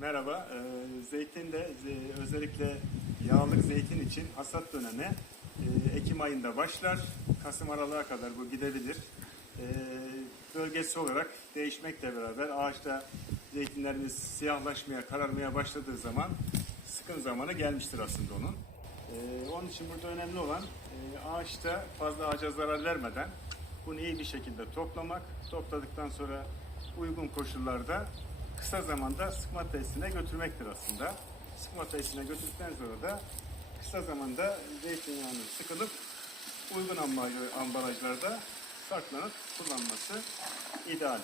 Merhaba. Ee, Zeytin de e, özellikle yağlık zeytin için hasat dönemi e, Ekim ayında başlar. Kasım aralığa kadar bu gidebilir. Ee, Bölgesi olarak değişmekle beraber ağaçta zeytinlerimiz siyahlaşmaya, kararmaya başladığı zaman sıkın zamanı gelmiştir aslında onun. Ee, Onun için burada önemli olan e, ağaçta fazla ağaca zarar vermeden bunu iyi bir şekilde toplamak. Topladıktan sonra uygun koşullarda kısa zamanda sıkma tesisine götürmektir aslında. Sıkma tesisine götürdükten sonra da kısa zamanda zeytinyağının sıkılıp uygun ambalaj- ambalajlarda saklanıp kullanması ideal.